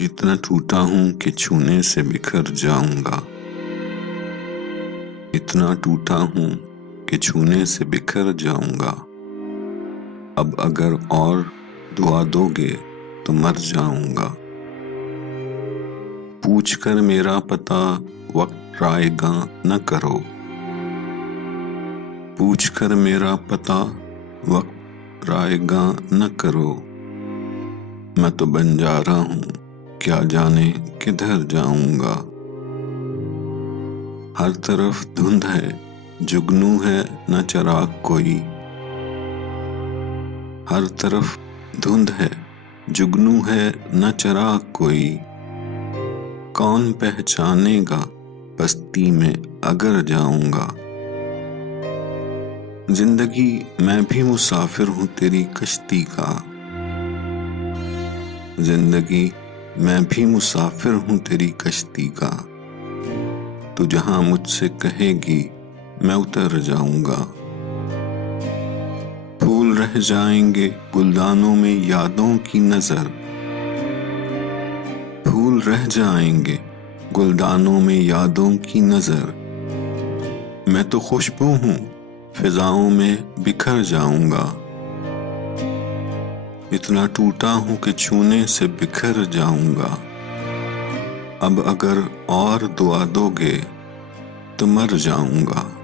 इतना टूटा हूँ कि छूने से बिखर जाऊंगा। इतना टूटा हूँ कि छूने से बिखर जाऊंगा। अब अगर और दुआ दोगे तो मर जाऊंगा। पूछ कर मेरा पता वक्त रायगा न करो। पूछ कर मेरा पता वक्त रायगा न करो। मैं तो बंजारा हूँ, क्या जाने किधर जाऊंगा। हर तरफ धुंध है, जुगनू है न चिराग कोई। हर तरफ धुंध है, जुगनू है न चिराग कोई। कौन पहचानेगा बस्ती में अगर जाऊंगा। जिंदगी मैं भी मुसाफिर हूँ तेरी कश्ती का। जिंदगी मैं भी मुसाफिर हूँ तेरी कश्ती का। तू जहां मुझसे कहेगी मैं उतर जाऊंगा। फूल रह जाएंगे गुलदानों में यादों की नजर। फूल रह जाएंगे गुलदानों में यादों की नजर। मैं तो खुशबू हूँ, फिजाओं में बिखर जाऊंगा। इतना टूटा हूँ कि छूने से बिखर जाऊंगा। अब अगर और दुआ दोगे तो मर जाऊंगा।